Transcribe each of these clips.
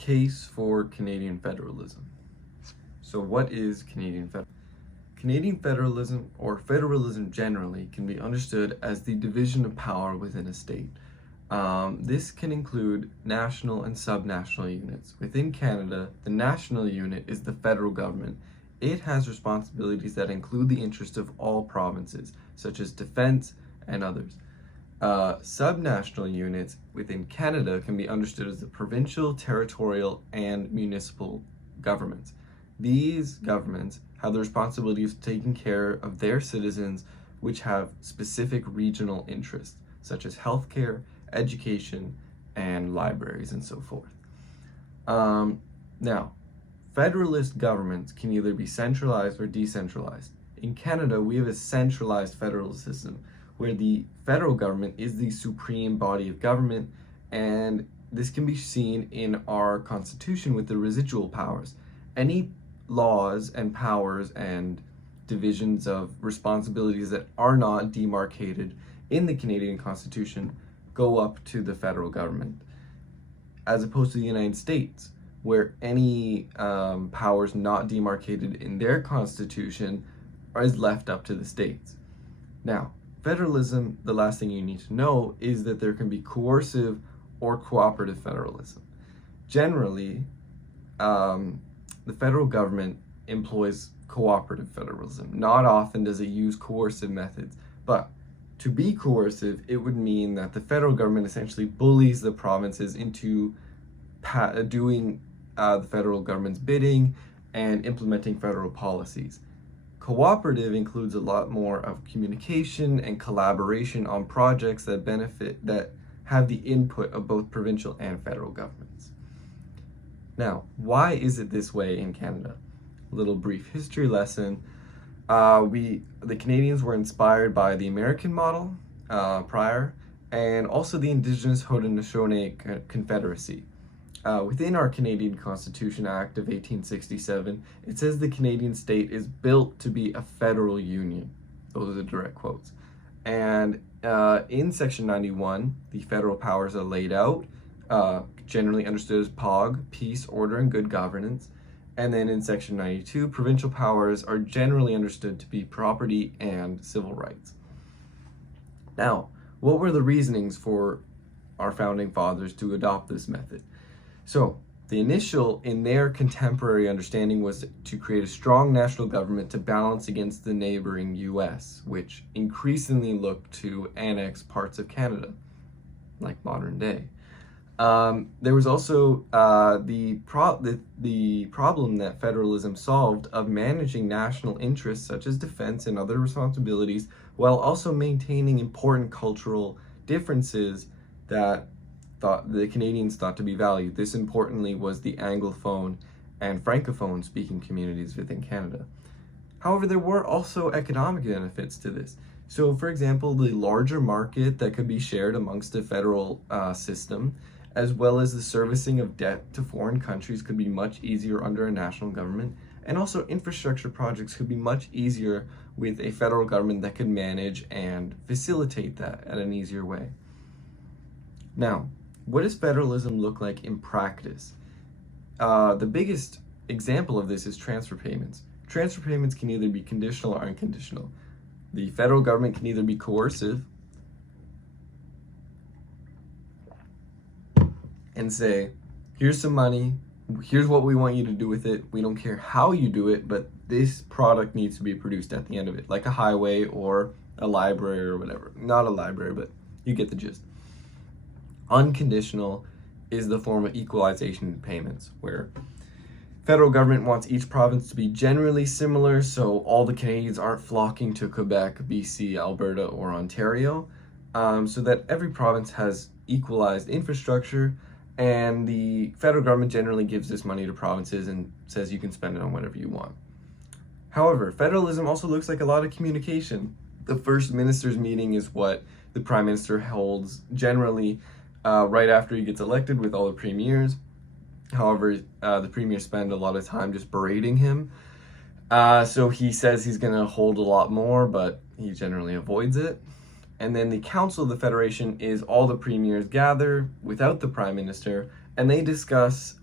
Case for Canadian federalism. So what is Canadian federalism? Canadian federalism, or federalism generally, can be understood as the division of power within a state. This can include national and subnational units. Within Canada, the national unit is the federal government. It has responsibilities that include the interest of all provinces, such as defense and others. Subnational units within Canada can be understood as the provincial, territorial, and municipal governments. These governments have the responsibility of taking care of their citizens, which have specific regional interests, such as healthcare, education, and libraries, and so forth. Now, federalist governments can either be centralized or decentralized. In Canada, we have a centralized federal system, where the federal government is the supreme body of government, and this can be seen in our constitution with the residual powers. Any laws and powers and divisions of responsibilities that are not demarcated in the Canadian Constitution go up to the federal government, as opposed to the United States, where any powers not demarcated in their constitution is left up to the states. Now, federalism, the last thing you need to know is that there can be coercive or cooperative federalism. Generally, the federal government employs cooperative federalism. Not often does it use coercive methods, but to be coercive, it would mean that the federal government essentially bullies the provinces into doing the federal government's bidding and implementing federal policies. Cooperative includes a lot more of communication and collaboration on projects that have the input of both provincial and federal governments. Now, why is it this way in Canada? A little brief history lesson. The Canadians were inspired by the American model prior, and also the Indigenous Haudenosaunee Confederacy. Within our Canadian Constitution Act of 1867, it says the Canadian state is built to be a federal union. Those are the direct quotes. And in Section 91, the federal powers are laid out, generally understood as POG, peace, order, and good governance. And then in Section 92, provincial powers are generally understood to be property and civil rights. Now, what were the reasonings for our founding fathers to adopt this method? So, the initial, in their contemporary understanding, was to create a strong national government to balance against the neighboring US, which increasingly looked to annex parts of Canada, like modern day. There was also the problem that federalism solved of managing national interests such as defense and other responsibilities, while also maintaining important cultural differences that the Canadians thought to be valued. This importantly was the Anglophone and Francophone speaking communities within Canada. However, there were also economic benefits to this. So, for example, the larger market that could be shared amongst the federal system, as well as the servicing of debt to foreign countries, could be much easier under a national government, and also infrastructure projects could be much easier with a federal government that could manage and facilitate that in an easier way. Now, what does federalism look like in practice? The biggest example of this is transfer payments. Transfer payments can either be conditional or unconditional. The federal government can either be coercive and say, here's some money, here's what we want you to do with it, we don't care how you do it, but this product needs to be produced at the end of it, like a highway or a library or whatever. Not a library, but you get the gist. Unconditional is the form of equalization payments, where federal government wants each province to be generally similar, so all the Canadians aren't flocking to Quebec, BC, Alberta, or Ontario, so that every province has equalized infrastructure, and the federal government generally gives this money to provinces and says you can spend it on whatever you want. However, federalism also looks like a lot of communication. The first minister's meeting is what the prime minister holds generally right after he gets elected with all the premiers. However, the premiers spend a lot of time just berating him. So he says he's going to hold a lot more, but he generally avoids it. And then the Council of the Federation is all the premiers gather without the Prime Minister, And they discuss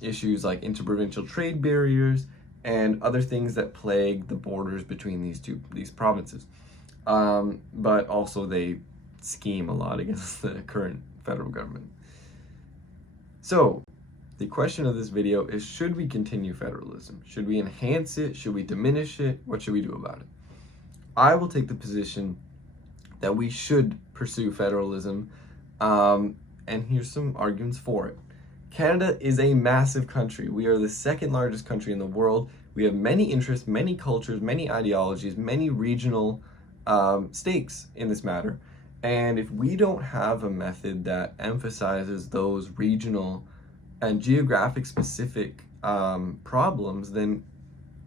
issues like interprovincial trade barriers and other things that plague the borders between these provinces. But also they scheme a lot against the current federal government. So the question of this video is, should we continue federalism? Should we enhance it? Should we diminish it? What should we do about it? I will take the position that we should pursue federalism, and here's some arguments for it. Canada is a massive country. We are the second largest country in the world. We have many interests, many cultures, many ideologies, many regional stakes in this matter. And if we don't have a method that emphasizes those regional and geographic specific problems, then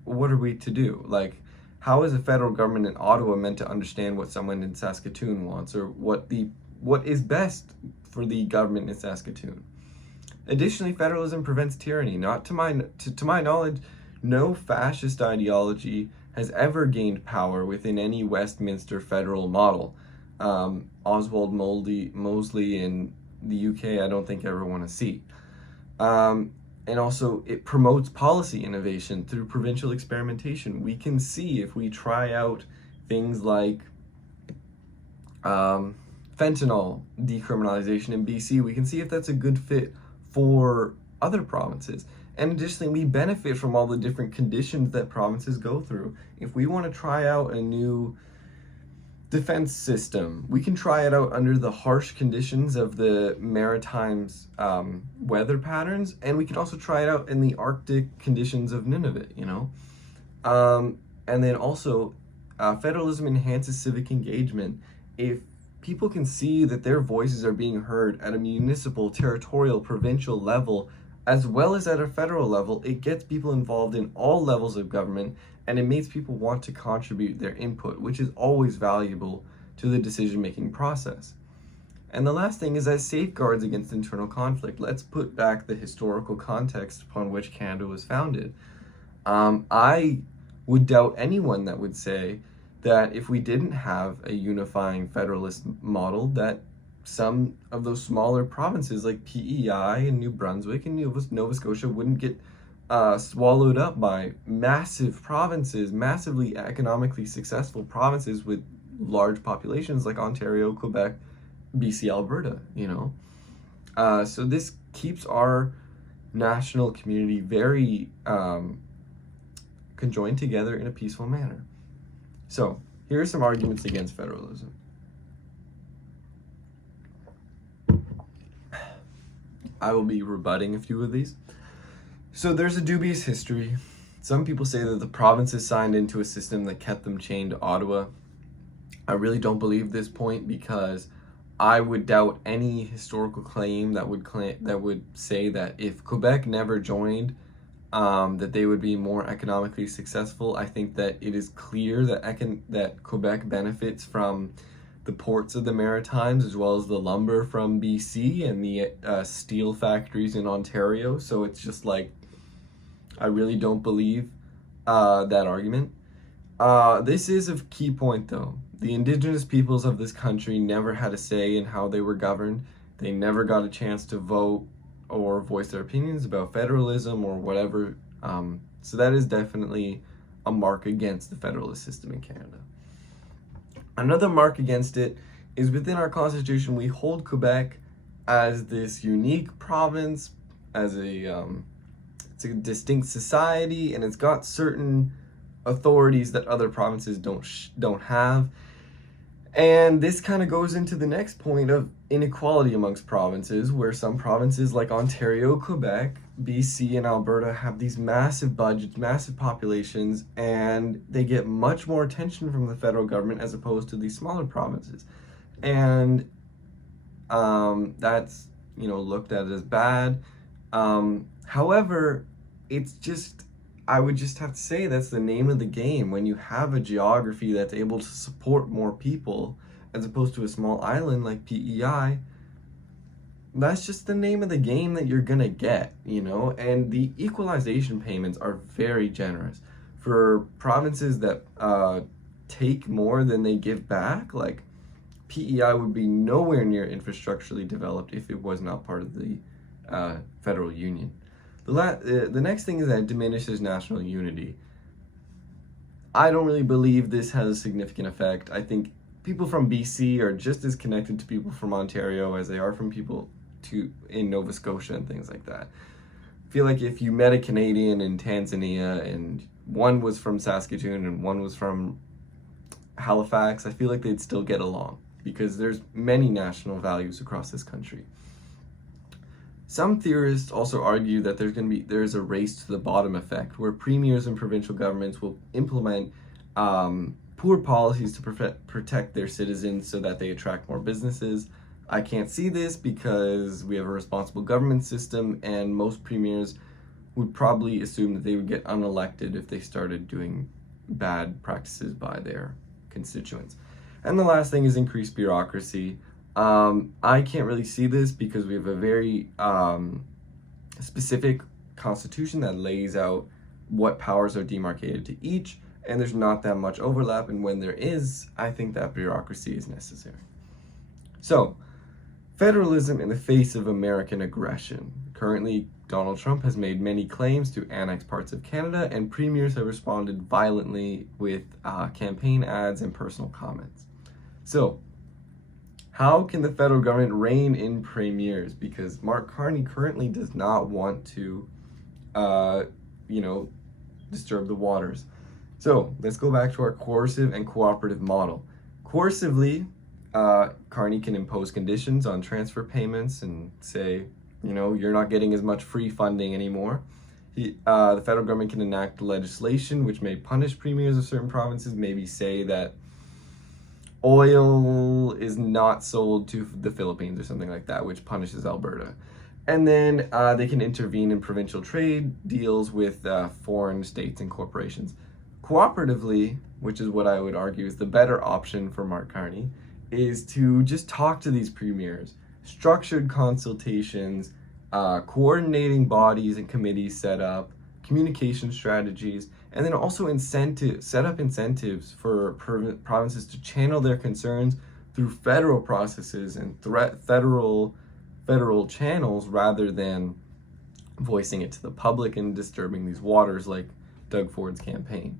what are we to do? Like, how is the federal government in Ottawa meant to understand what someone in Saskatoon wants, or what is best for the government in Saskatoon? Additionally, federalism prevents tyranny. Not to my knowledge, no fascist ideology has ever gained power within any Westminster federal model. Oswald Mosley in the UK, I don't think ever won a seat. And also, it promotes policy innovation through provincial experimentation. We can see if we try out things like fentanyl decriminalization in BC, we can see if that's a good fit for other provinces. And additionally, we benefit from all the different conditions that provinces go through. If we want to try out a new defense system, we can try it out under the harsh conditions of the Maritime's weather patterns, and we can also try it out in the Arctic conditions of Nunavut, you know? And then also, federalism enhances civic engagement. If people can see that their voices are being heard at a municipal, territorial, provincial level, as well as at a federal level, it gets people involved in all levels of government, and it makes people want to contribute their input, which is always valuable to the decision-making process. And the last thing is that safeguards against internal conflict. Let's put back the historical context upon which Canada was founded. I would doubt anyone that would say that if we didn't have a unifying federalist model, that some of those smaller provinces like PEI and New Brunswick and Nova Scotia wouldn't get swallowed up by massive provinces, massively economically successful provinces with large populations like Ontario, Quebec, BC, Alberta, you know. So this keeps our national community very conjoined together in a peaceful manner. So here are some arguments against federalism. I will be rebutting a few of these. So there's a dubious history. Some people say that the provinces signed into a system that kept them chained to Ottawa. I really don't believe this point, because I would doubt any historical claim that would say that if Quebec never joined, that they would be more economically successful. I think that it is clear that Quebec benefits from the ports of the Maritimes, as well as the lumber from BC and the steel factories in Ontario. So it's just like, I really don't believe that argument. This is a key point though. The Indigenous peoples of this country never had a say in how they were governed. They never got a chance to vote or voice their opinions about federalism or whatever. So that is definitely a mark against the federalist system in Canada. Another mark against it is within our constitution, we hold Quebec as this unique province, as it's a distinct society, and it's got certain authorities that other provinces don't have. And this kind of goes into the next point of inequality amongst provinces, where some provinces like Ontario, Quebec, BC, and Alberta have these massive budgets, massive populations, and they get much more attention from the federal government as opposed to these smaller provinces. And that's, you know, looked at as bad. However, it's just, I would just have to say that's the name of the game. When you have a geography that's able to support more people as opposed to a small island like PEI, that's just the name of the game that you're gonna get, you know? And the equalization payments are very generous. For provinces that take more than they give back, like PEI would be nowhere near infrastructurally developed if it was not part of the federal union. The next thing is that it diminishes national unity. I don't really believe this has a significant effect. I think people from BC are just as connected to people from Ontario as they are from people in Nova Scotia and things like that. I feel like if you met a Canadian in Tanzania and one was from Saskatoon and one was from Halifax, I feel like they'd still get along because there's many national values across this country. Some theorists also argue that there's a race to the bottom effect where premiers and provincial governments will implement poor policies to protect their citizens so that they attract more businesses. I can't see this because we have a responsible government system, and most premiers would probably assume that they would get unelected if they started doing bad practices by their constituents. And the last thing is increased bureaucracy. I can't really see this because we have a very specific constitution that lays out what powers are demarcated to each, and there's not that much overlap, and when there is, I think that bureaucracy is necessary. So, federalism in the face of American aggression. Currently, Donald Trump has made many claims to annex parts of Canada, and premiers have responded violently with campaign ads and personal comments. So, how can the federal government rein in premiers? Because Mark Carney currently does not want to, disturb the waters. So let's go back to our coercive and cooperative model. Coercively, Carney can impose conditions on transfer payments and say, you're not getting as much free funding anymore. The federal government can enact legislation which may punish premiers of certain provinces, maybe say that oil is not sold to the Philippines or something like that, which punishes Alberta. And then they can intervene in provincial trade deals with foreign states and corporations. Cooperatively, which is what I would argue is the better option for Mark Carney, is to just talk to these premiers, structured consultations, coordinating bodies and committees set up, communication strategies, and then also set up incentives for provinces to channel their concerns through federal processes and federal channels rather than voicing it to the public and disturbing these waters like Doug Ford's campaign.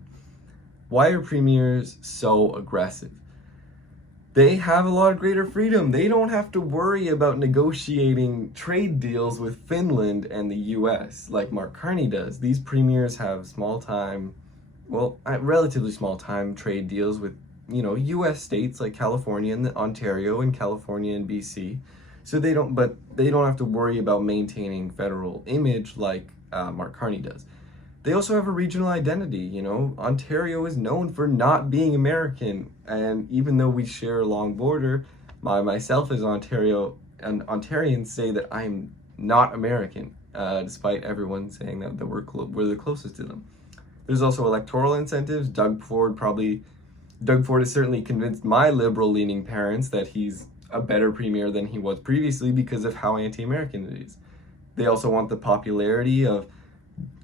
Why are premiers so aggressive? They have a lot of greater freedom. They don't have to worry about negotiating trade deals with Finland and the US like Mark Carney does. These premiers have relatively small time trade deals with, US states like California and Ontario and California and BC. So they don't have to worry about maintaining federal image like Mark Carney does. They also have a regional identity. Ontario is known for not being American, and even though we share a long border, myself as Ontarians say that I'm not American, despite everyone saying that we're the closest to them. There's also electoral incentives. Doug Ford has certainly convinced my liberal-leaning parents that he's a better premier than he was previously because of how anti-American it is. They also want the popularity of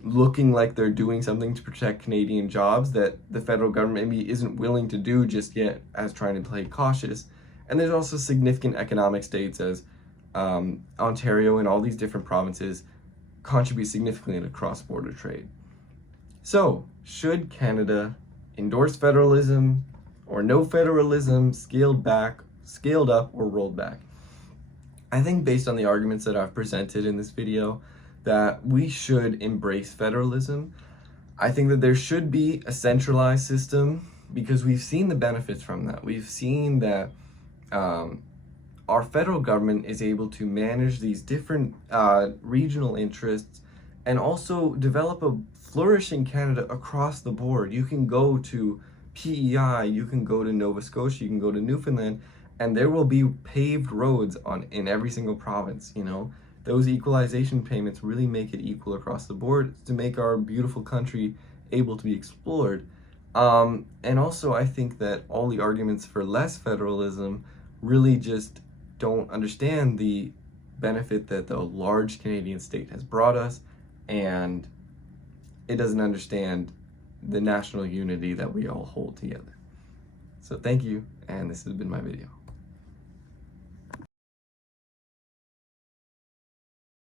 looking like they're doing something to protect Canadian jobs that the federal government maybe isn't willing to do just yet, as trying to play cautious. And there's also significant economic states as Ontario and all these different provinces contribute significantly to cross-border trade. So, should Canada endorse federalism or no federalism, scaled up, or rolled back? I think based on the arguments that I've presented in this video, that we should embrace federalism. I think that there should be a centralized system because we've seen the benefits from that. We've seen that our federal government is able to manage these different regional interests and also develop a flourishing Canada across the board. You can go to PEI, you can go to Nova Scotia, you can go to Newfoundland, and there will be paved roads in every single province, Those equalization payments really make it equal across the board to make our beautiful country able to be explored. And also, I think that all the arguments for less federalism really just don't understand the benefit that the large Canadian state has brought us, and it doesn't understand the national unity that we all hold together. So thank you, and this has been my video.